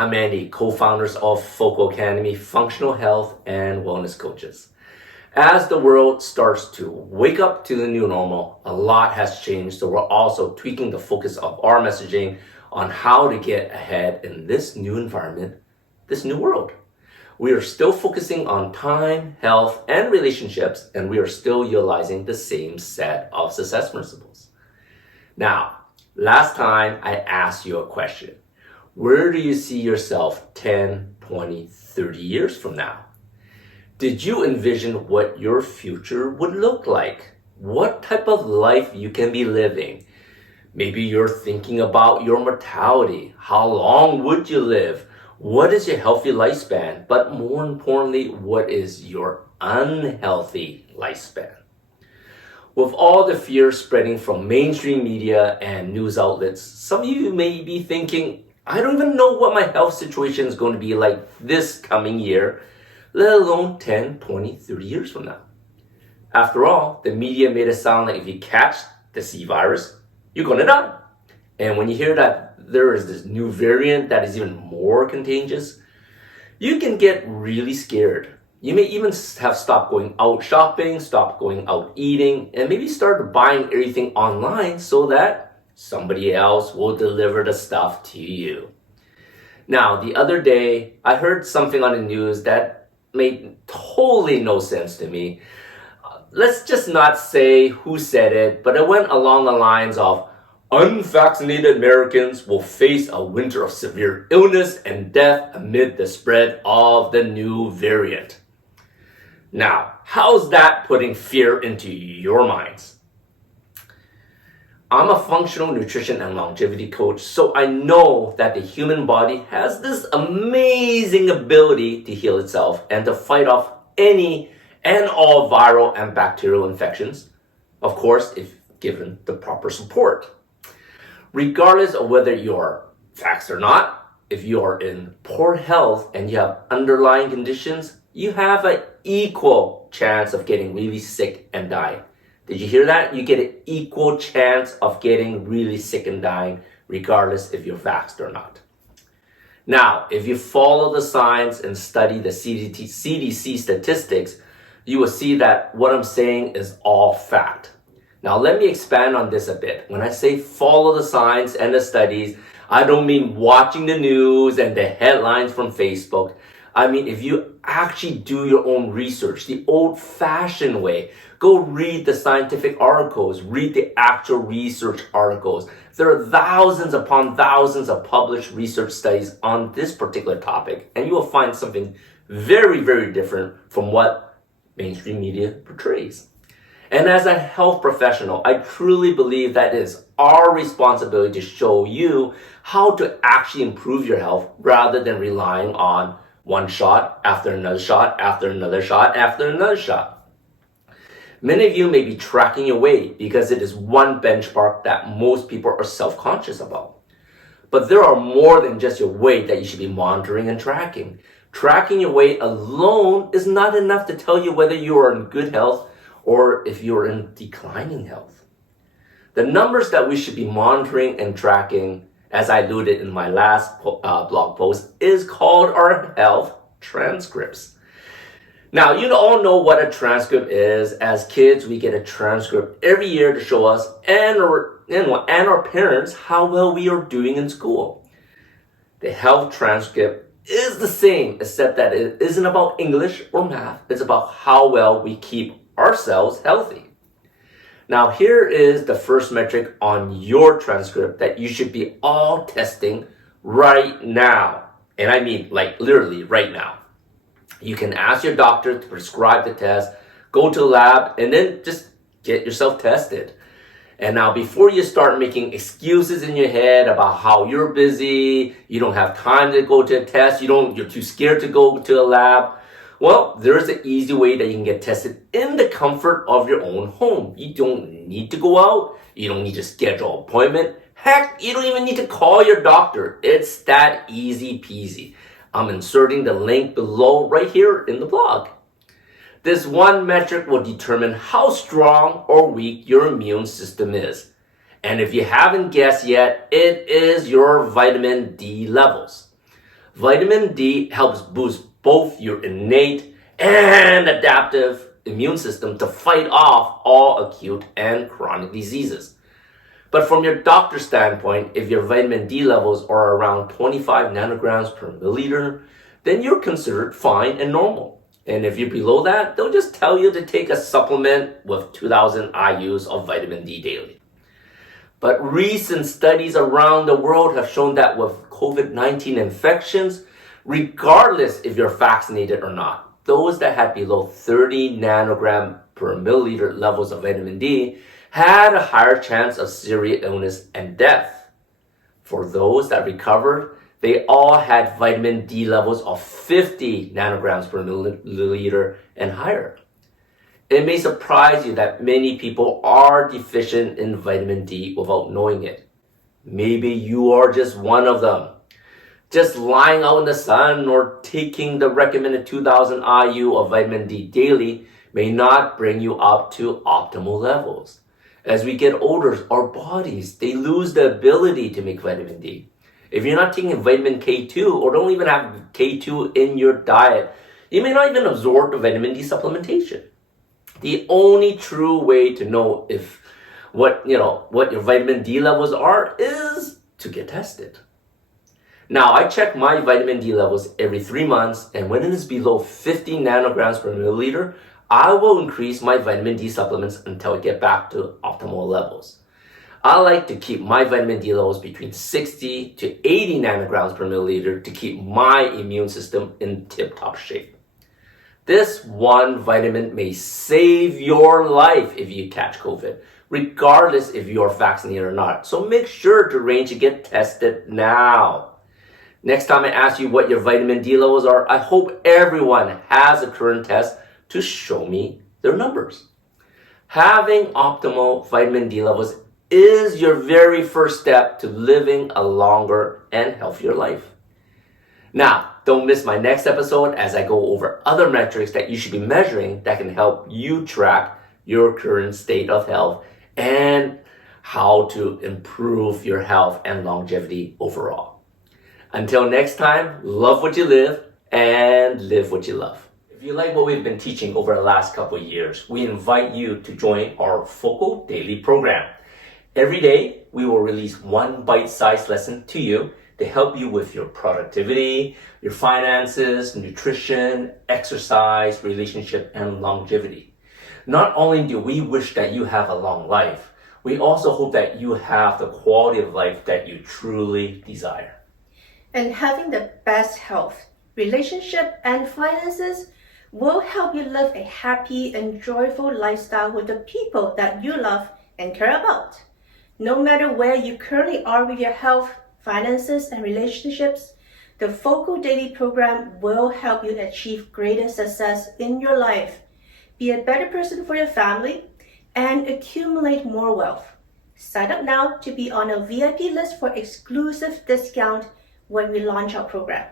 I'm Andy, co-founders of Foco Academy, functional health and wellness coaches. As the world starts to wake up to the new normal, a lot has changed, so we're also tweaking the focus of our messaging on how to get ahead in this new environment, this new world. We are still focusing on time, health, and relationships, and we are still utilizing the same set of success principles. Now, last time I asked you a question. Where do you see yourself 10, 20, 30 years from now? Did you envision what your future would look like? What type of life you can be living? Maybe you're thinking about your mortality. How long would you live? What is your healthy lifespan? But more importantly, what is your unhealthy lifespan? With all the fear spreading from mainstream media and news outlets, some of you may be thinking, I don't even know what my health situation is going to be like this coming year, let alone 10, 20, 30 years from now. After all, the media made it sound like if you catch the C virus, you're going to die. And when you hear that there is this new variant that is even more contagious, you can get really scared. You may even have stopped going out shopping, stopped going out eating, and maybe start buying everything online so that somebody else will deliver the stuff to you. Now, the other day, I heard something on the news that made totally no sense to me. Let's just not say who said it, but it went along the lines of, unvaccinated Americans will face a winter of severe illness and death amid the spread of the new variant. Now, how's that putting fear into your minds? I'm a functional nutrition and longevity coach, so I know that the human body has this amazing ability to heal itself and to fight off any and all viral and bacterial infections, of course, if given the proper support. Regardless of whether you're vaxxed or not, if you are in poor health and you have underlying conditions, you have an equal chance of getting really sick and dying. Did you hear that? You get an equal chance of getting really sick and dying, regardless if you're vaxxed or not. Now, if you follow the science and study the CDC statistics, you will see that what I'm saying is all fact. Now, let me expand on this a bit. When I say follow the science and the studies, I don't mean watching the news and the headlines from Facebook. I mean, if you actually do your own research, the old-fashioned way, go read the scientific articles, read the actual research articles. There are thousands upon thousands of published research studies on this particular topic, and you will find something very, very different from what mainstream media portrays. And as a health professional, I truly believe that it is our responsibility to show you how to actually improve your health rather than relying on one shot after another shot after another shot after another shot. Many of you may be tracking your weight because it is one benchmark that most people are self-conscious about. But there are more than just your weight that you should be monitoring and tracking. Tracking your weight alone is not enough to tell you whether you are in good health or if you're in declining health. The numbers that we should be monitoring and tracking, as I alluded in my last blog post, is called our health transcripts. Now, you all know what a transcript is. As kids, we get a transcript every year to show us and our parents how well we are doing in school. The health transcript is the same, except that it isn't about English or math. It's about how well we keep ourselves healthy. Now, here is the first metric on your transcript that you should be all testing right now. And I mean, like literally right now. You can ask your doctor to prescribe the test, go to the lab, and then just get yourself tested. And now, before you start making excuses in your head about how you're busy, you don't have time to go to a test, you're too scared to go to a lab, well, there's an easy way that you can get tested in the comfort of your own home. You don't need to go out. You don't need to schedule an appointment. Heck, you don't even need to call your doctor. It's that easy peasy. I'm inserting the link below right here in the blog. This one metric will determine how strong or weak your immune system is. And if you haven't guessed yet, it is your vitamin D levels. Vitamin D helps boost both your innate and adaptive immune system to fight off all acute and chronic diseases. But from your doctor's standpoint, if your vitamin D levels are around 25 nanograms per milliliter, then you're considered fine and normal. And if you're below that, they'll just tell you to take a supplement with 2000 IUs of vitamin D daily. But recent studies around the world have shown that with COVID-19 infections, regardless if you're vaccinated or not, those that had below 30 nanogram per milliliter levels of vitamin D had a higher chance of serious illness and death. For those that recovered, they all had vitamin D levels of 50 nanograms per milliliter and higher. It may surprise you that many people are deficient in vitamin D without knowing it. Maybe you are just one of them. Just lying out in the sun or taking the recommended 2000 IU of vitamin D daily may not bring you up to optimal levels. As we get older, our bodies, they lose the ability to make vitamin D. If you're not taking vitamin K2 or don't even have K2 in your diet, you may not even absorb the vitamin D supplementation. The only true way to know if what your vitamin D levels are is to get tested. Now, I check my vitamin D levels every 3 months, and when it is below 50 nanograms per milliliter, I will increase my vitamin D supplements until I get back to optimal levels. I like to keep my vitamin D levels between 60 to 80 nanograms per milliliter to keep my immune system in tip-top shape. This one vitamin may save your life if you catch COVID, regardless if you are vaccinated or not. So make sure to arrange to get tested now. Next time I ask you what your vitamin D levels are, I hope everyone has a current test to show me their numbers. Having optimal vitamin D levels is your very first step to living a longer and healthier life. Now, don't miss my next episode as I go over other metrics that you should be measuring that can help you track your current state of health and how to improve your health and longevity overall. Until next time, love what you live and live what you love. If you like what we've been teaching over the last couple of years, we invite you to join our Foco Daily program. Every day, we will release one bite-sized lesson to you to help you with your productivity, your finances, nutrition, exercise, relationship, and longevity. Not only do we wish that you have a long life, we also hope that you have the quality of life that you truly desire. And having the best health, relationship, and finances will help you live a happy and joyful lifestyle with the people that you love and care about. No matter where you currently are with your health, finances, and relationships, the Foco Daily program will help you achieve greater success in your life, be a better person for your family, and accumulate more wealth. Sign up now to be on a VIP list for exclusive discount when we launch our program.